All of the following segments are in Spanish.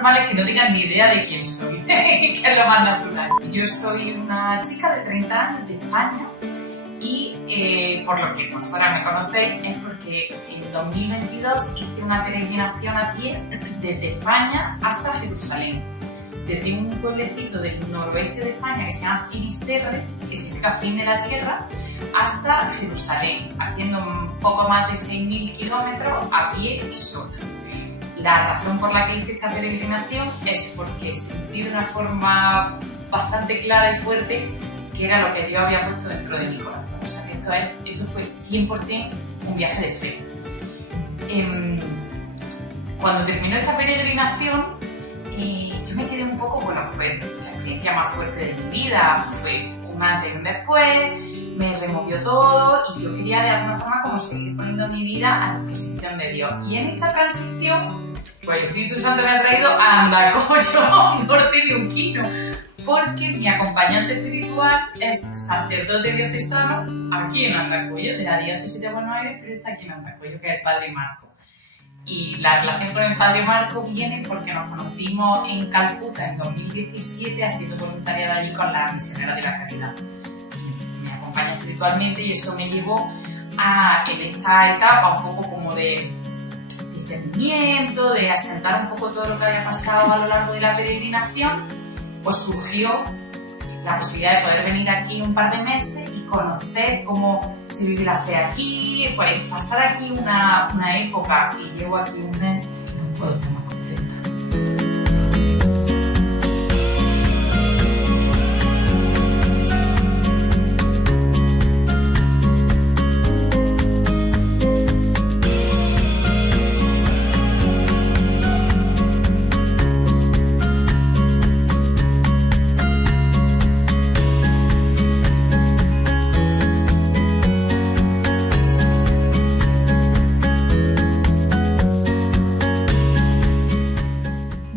normal es que no tengan ni idea de quién soy, que es lo más natural. Yo soy una chica de 30 años de España y por lo que vosotras me conocéis es porque en 2022 hice una peregrinación a pie desde España hasta Jerusalén. Desde un pueblecito del noroeste de España que se llama Finisterre, que significa fin de la tierra, hasta Jerusalén, haciendo un poco más de 6.000 kilómetros a pie y sola. La razón por la que hice esta peregrinación es porque sentí de una forma bastante clara y fuerte que era lo que Dios había puesto dentro de mi corazón. O sea que esto fue 100% un viaje de fe. Cuando terminó esta peregrinación, yo me quedé un poco, fue la experiencia más fuerte de mi vida, fue un antes y un después, me removió todo y yo quería de alguna forma como seguir poniendo mi vida a disposición de Dios. Y en esta transición, pues el Espíritu Santo me ha traído a Andacollo, norte de Unquino, porque mi acompañante espiritual es sacerdote diocesano aquí en Andacollo, de la diócesis de Buenos Aires, pero está aquí en Andacollo, que es el Padre Marco. Y la relación con el Padre Marco viene porque nos conocimos en Calcuta en 2017 haciendo voluntariado allí con las misioneras de la caridad. Me acompaña espiritualmente y eso me llevó a, en esta etapa un poco como de discernimiento, de asentar un poco todo lo que había pasado a lo largo de la peregrinación, pues surgió la posibilidad de poder venir aquí un par de meses y conocer cómo se vive la fe aquí, pues pasar aquí una época, y llevo aquí un mes y no puedo estar más contenta.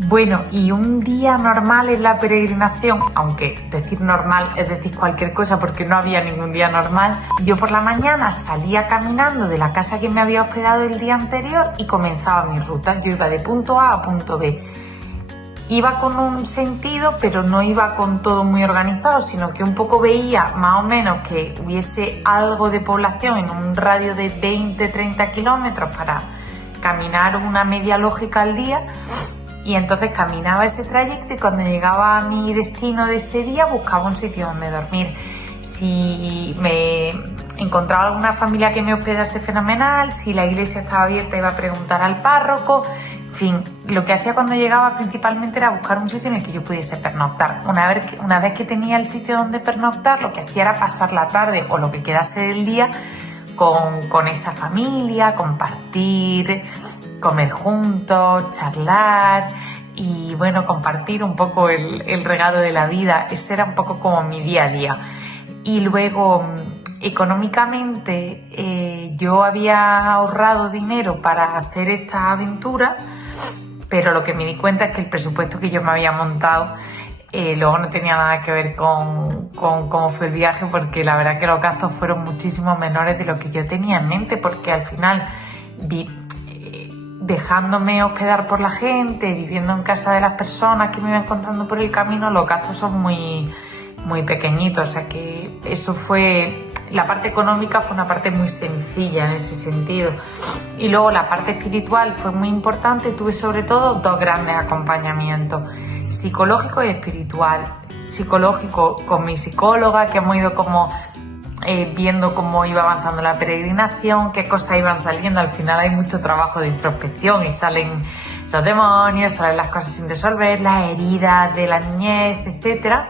Bueno, y un día normal en la peregrinación, aunque decir normal es decir cualquier cosa porque no había ningún día normal, yo por la mañana salía caminando de la casa que me había hospedado el día anterior y comenzaba mi ruta. Yo iba de punto A a punto B. Iba con un sentido, pero no iba con todo muy organizado, sino que un poco veía más o menos que hubiese algo de población en un radio de 20-30 kilómetros para caminar una media lógica al día. Y entonces caminaba ese trayecto y cuando llegaba a mi destino de ese día buscaba un sitio donde dormir. Si me encontraba alguna familia que me hospedase, fenomenal. Si la iglesia estaba abierta iba a preguntar al párroco. En fin, lo que hacía cuando llegaba principalmente era buscar un sitio en el que yo pudiese pernoctar. Una vez que tenía el sitio donde pernoctar, lo que hacía era pasar la tarde o lo que quedase del día con esa familia, compartir, comer juntos, charlar y compartir un poco el regalo de la vida. Ese era un poco como mi día a día. Y luego, económicamente, yo había ahorrado dinero para hacer esta aventura, pero lo que me di cuenta es que el presupuesto que yo me había montado luego no tenía nada que ver con cómo fue el viaje, porque la verdad que los gastos fueron muchísimo menores de lo que yo tenía en mente, porque al final dejándome hospedar por la gente, viviendo en casa de las personas que me iba encontrando por el camino, los gastos son muy, muy pequeñitos. O sea que eso fue, la parte económica fue una parte muy sencilla en ese sentido. Y luego la parte espiritual fue muy importante. Tuve sobre todo dos grandes acompañamientos, psicológico y espiritual. Psicológico con mi psicóloga, que hemos ido como viendo cómo iba avanzando la peregrinación, qué cosas iban saliendo. Al final hay mucho trabajo de introspección y salen los demonios, salen las cosas sin resolver, las heridas de la niñez, etcétera.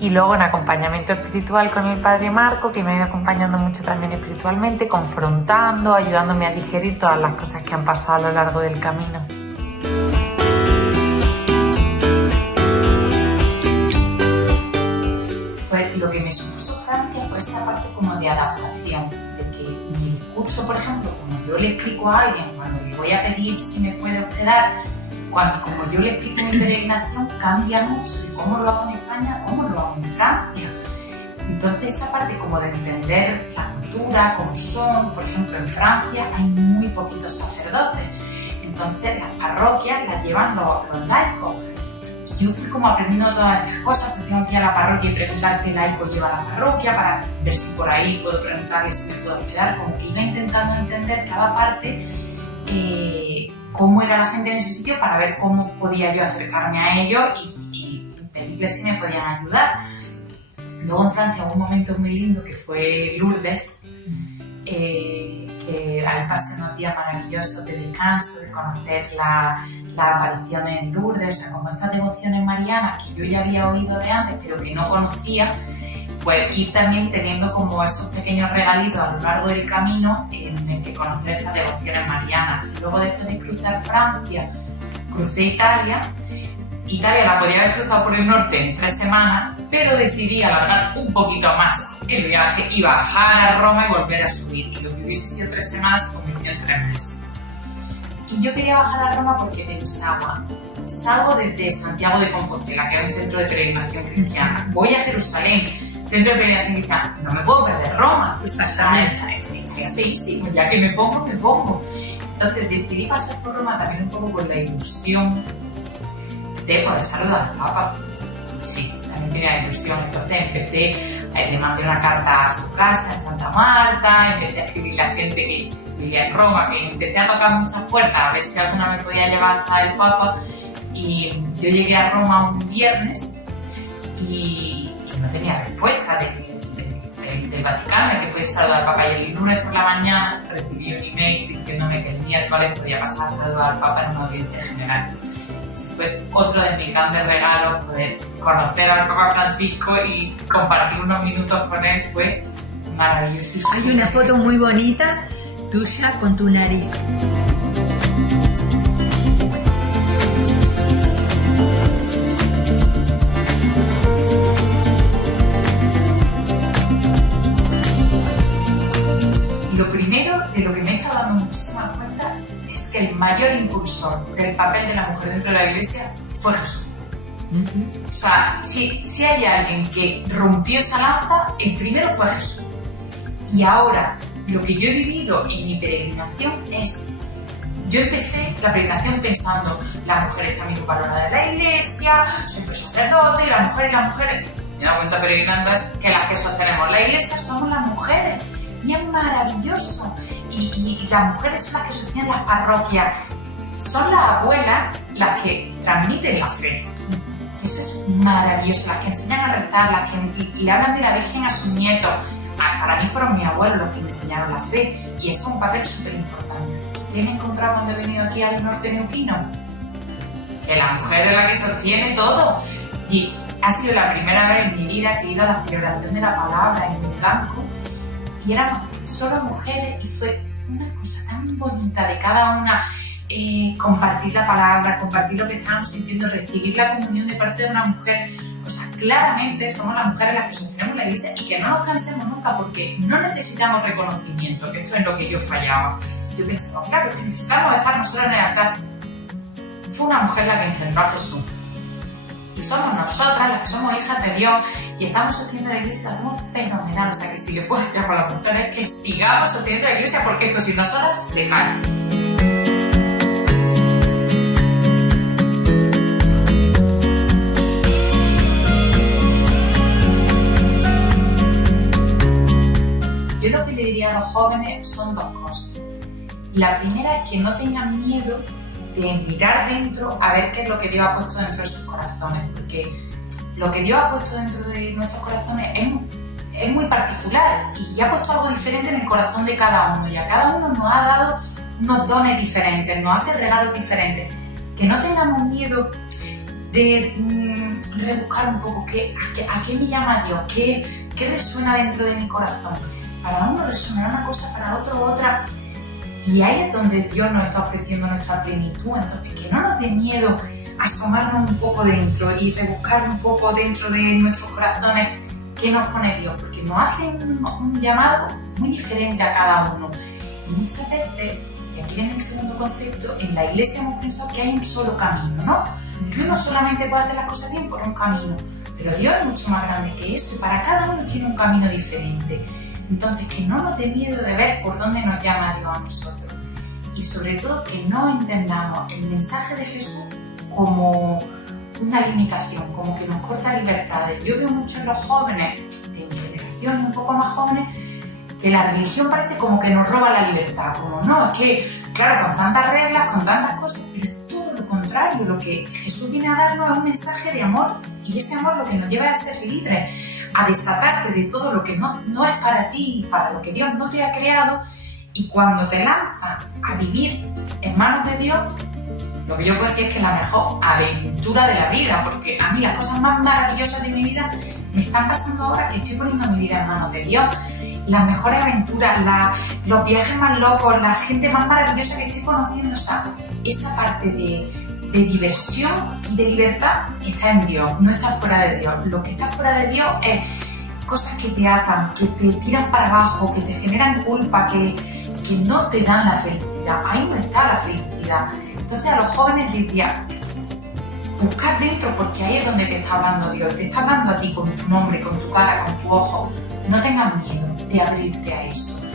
Y luego en acompañamiento espiritual con el Padre Marco, que me ha ido acompañando mucho también espiritualmente, confrontando, ayudándome a digerir todas las cosas que han pasado a lo largo del camino. Pues lo que me supuso Francia fue esa parte como de adaptación, de que mi discurso, por ejemplo, como yo le explico a alguien cuando le voy a pedir si me puede hospedar, como yo le explico mi peregrinación, cambia mucho de cómo lo hago en España a cómo lo hago en Francia. Entonces esa parte como de entender la cultura, cómo son, por ejemplo en Francia hay muy poquitos sacerdotes, Entonces las parroquias las llevan los laicos. Y yo fui como aprendiendo todas estas cosas, pues tengo que ir a la parroquia y preguntar qué laico lleva a la parroquia para ver si por ahí puedo preguntarle si me puedo quedar. Como que iba intentando entender cada parte, cómo era la gente en ese sitio para ver cómo podía yo acercarme a ellos y pedirles si me podían ayudar. Luego en Francia hubo un momento muy lindo que fue Lourdes, que ahí pasé unos días maravillosos de descanso, de conocer las apariciones en Lourdes, o sea, como estas devociones marianas que yo ya había oído de antes pero que no conocía, pues ir también teniendo como esos pequeños regalitos a lo largo del camino en el que conocer estas devociones marianas. Luego, después de cruzar Francia, crucé Italia. Italia la podía haber cruzado por el norte en 3 semanas, pero decidí alargar un poquito más el viaje y bajar a Roma y volver a subir. Y lo que hubiese sido 3 semanas se convirtió en 3 meses. Y yo quería bajar a Roma porque pensaba, salgo desde Santiago de Compostela, que es un centro de peregrinación cristiana, voy a Jerusalén, centro de peregrinación cristiana, no me puedo perder Roma. Exactamente. Estoy feísimo, ya que me pongo. Entonces decidí pasar por Roma también un poco con la ilusión de poder saludar al Papa. Sí, también tenía ilusión. Entonces le mandé una carta a su casa en Santa Marta, empecé a escribirle a gente que vivía en Roma, que empecé a tocar muchas puertas a ver si alguna me podía llevar hasta el Papa. Y yo llegué a Roma un viernes y no tenía respuesta del Vaticano de que podía saludar al Papa. Y el lunes por la mañana recibí un email diciéndome que el miércoles podía pasar a saludar al Papa en una audiencia general. Ese fue otro de mis grandes regalos, poder conocer al Papa Francisco y compartir unos minutos con él fue maravilloso. Hay una foto muy bonita tuya con tu nariz. Lo primero de lo que me he estado dando muchísima cuenta es que el mayor impulsor del papel de la mujer dentro de la Iglesia fue Jesús. O sea, si hay alguien que rompió esa lanza, el primero fue Jesús. Y ahora, lo que yo he vivido en mi peregrinación es... Yo empecé la peregrinación pensando, la mujer está muy valorada de la Iglesia, soy sacerdote, y la mujer... Me he dado cuenta peregrinando es que las que sostenemos la Iglesia somos las mujeres. Y es maravilloso. Y las mujeres son las que sostienen las parroquias. Son las abuelas las que transmiten la fe. Eso es maravilloso. Las que enseñan a rezar, las que le hablan de la Virgen a sus nietos. Para mí fueron mis abuelos los que me enseñaron la fe. Y eso es un papel súper importante. ¿Qué me he encontrado cuando he venido aquí al norte neuquino? Que la mujer es la que sostiene todo. Y ha sido la primera vez en mi vida que he ido a la celebración de la palabra en un blanco. Y éramos solo mujeres y fue una cosa tan bonita de cada una compartir la palabra, compartir lo que estábamos sintiendo, recibir la comunión de parte de una mujer. O sea, claramente somos las mujeres las que sostenemos la Iglesia y que no nos cansemos nunca porque no necesitamos reconocimiento, que esto es lo que yo fallaba. Yo pensaba, claro, que necesitamos estar nosotros en el altar. Fue una mujer la que engendró a Jesús. Y somos nosotras las que somos hijas de Dios y estamos sosteniendo la Iglesia y lo hacemos fenomenal. O sea que si le puedo decir a las mujeres que sigamos sosteniendo la Iglesia porque esto sin nosotras se cae. Yo lo que le diría a los jóvenes son 2 cosas. La primera es que no tengan miedo de mirar dentro a ver qué es lo que Dios ha puesto dentro de sus corazones, porque lo que Dios ha puesto dentro de nuestros corazones es muy particular y ha puesto algo diferente en el corazón de cada uno y a cada uno nos ha dado unos dones diferentes, nos hace regalos diferentes. Que no tengamos miedo de rebuscar un poco a qué me llama Dios, qué resuena dentro de mi corazón. Para uno resuena una cosa, para otro otra. Y ahí es donde Dios nos está ofreciendo nuestra plenitud. Entonces, que no nos dé miedo asomarnos un poco dentro y rebuscar un poco dentro de nuestros corazones qué nos pone Dios, porque nos hace un llamado muy diferente a cada uno. Y muchas veces, y aquí viene el segundo concepto, en la Iglesia hemos pensado que hay un solo camino, ¿no? Que uno solamente puede hacer las cosas bien por un camino, pero Dios es mucho más grande que eso y para cada uno tiene un camino diferente. Entonces, que no nos dé miedo de ver por dónde nos llama Dios a nosotros. y sobre todo que no entendamos el mensaje de Jesús como una limitación, como que nos corta libertades. Yo veo mucho en los jóvenes de mi generación, un poco más jóvenes, que la religión parece como que nos roba la libertad, como no, es que, claro, con tantas reglas, con tantas cosas, pero es todo lo contrario. Lo que Jesús viene a darnos es un mensaje de amor, y ese amor lo que nos lleva a ser libres, a desatarte de todo lo que no es para ti, para lo que Dios no te ha creado, y cuando te lanzas a vivir en manos de Dios, lo que yo puedo decir es que es la mejor aventura de la vida, porque a mí las cosas más maravillosas de mi vida me están pasando ahora que estoy poniendo mi vida en manos de Dios. Las mejores aventuras, los viajes más locos, la gente más maravillosa que estoy conociendo, o sea, esa parte de diversión y de libertad está en Dios, no está fuera de Dios. Lo que está fuera de Dios es cosas que te atan, que te tiran para abajo, que te generan culpa, que no te dan la felicidad. Ahí no está la felicidad. Entonces a los jóvenes les diría, buscar dentro, porque ahí es donde te está hablando Dios, te está hablando a ti con tu nombre, con tu cara, con tu ojo. No tengas miedo de abrirte a eso.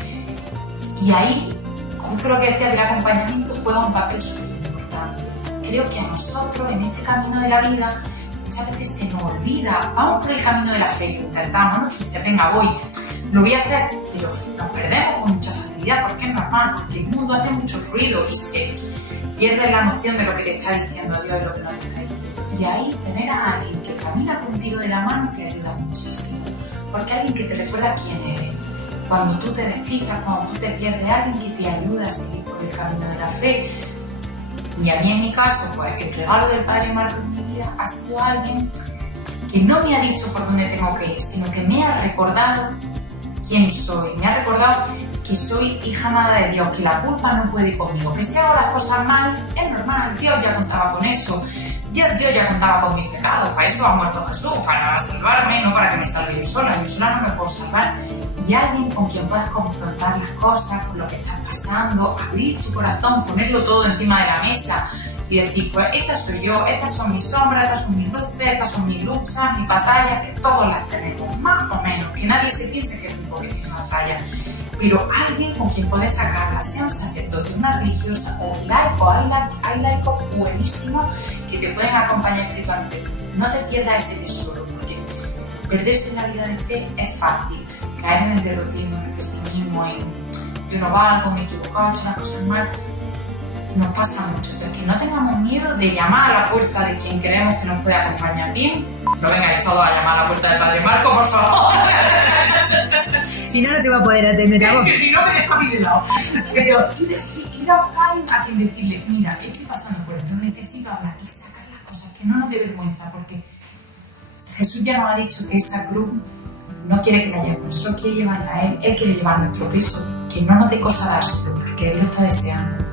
Y ahí, justo lo que decía del acompañamiento, juega un papel súper importante. Creo que a nosotros, en este camino de la vida, muchas veces se nos olvida. Vamos por el camino de la fe, lo intentamos, ¿no? Que dice, venga, lo voy a hacer, pero nos perdemos con mucha facilidad, porque es normal, porque el mundo hace mucho ruido y se pierde la noción de lo que te está diciendo Dios y lo que no te está diciendo. Y ahí tener a alguien que camina contigo de la mano te ayuda muchísimo. Porque alguien que te recuerda quién eres. Cuando tú te despistas, cuando tú te pierdes, alguien que te ayuda a seguir por el camino de la fe. Y a mí en mi caso, pues el regalo del Padre Marco en mi vida ha sido alguien que no me ha dicho por dónde tengo que ir, sino que me ha recordado quién soy. Me ha recordado que soy hija amada de Dios, que la culpa no puede conmigo, que si hago las cosas mal, es normal, Dios ya contaba con eso. Dios ya contaba con mis pecados, para eso ha muerto Jesús, para salvarme, no para que me salve yo sola no me puedo salvar. Y alguien con quien puedas confrontar las cosas, por lo que estás pasando, abrir tu corazón, ponerlo todo encima de la mesa y decir, pues esta soy yo, estas son mis sombras, estas son mis luces, estas son mis luchas, mis batallas, que todos las tenemos, más o menos, que nadie se piense que es un poquito una batalla. Pero alguien con quien puedes sacarla, sea un sacerdote, una religiosa o laico, hay laicos buenísimos que te pueden acompañar espiritualmente. No te pierdas ese tesoro, porque perderse en la vida de fe es fácil. Caer en el derrotismo, en el pesimismo, en yo no valgo, me he equivocado, he hecho unas cosas mal, nos pasa mucho. Entonces, que no tengamos miedo de llamar a la puerta de quien creemos que nos puede acompañar bien. No vengáis todos a llamar a la puerta del Padre Marco, por favor. Si no, no te va a poder atender a vos. Que si no, me deja a mí de lado. Pero ir a buscar a quien decirle, mira, estoy pasando por esto, necesito hablar y sacar las cosas, que no nos dé vergüenza, porque Jesús ya nos ha dicho que esa cruz no quiere que la llevemos, solo quiere llevarla a Él. Él quiere llevar nuestro peso, que no nos dé cosa dárselo, porque Él lo está deseando.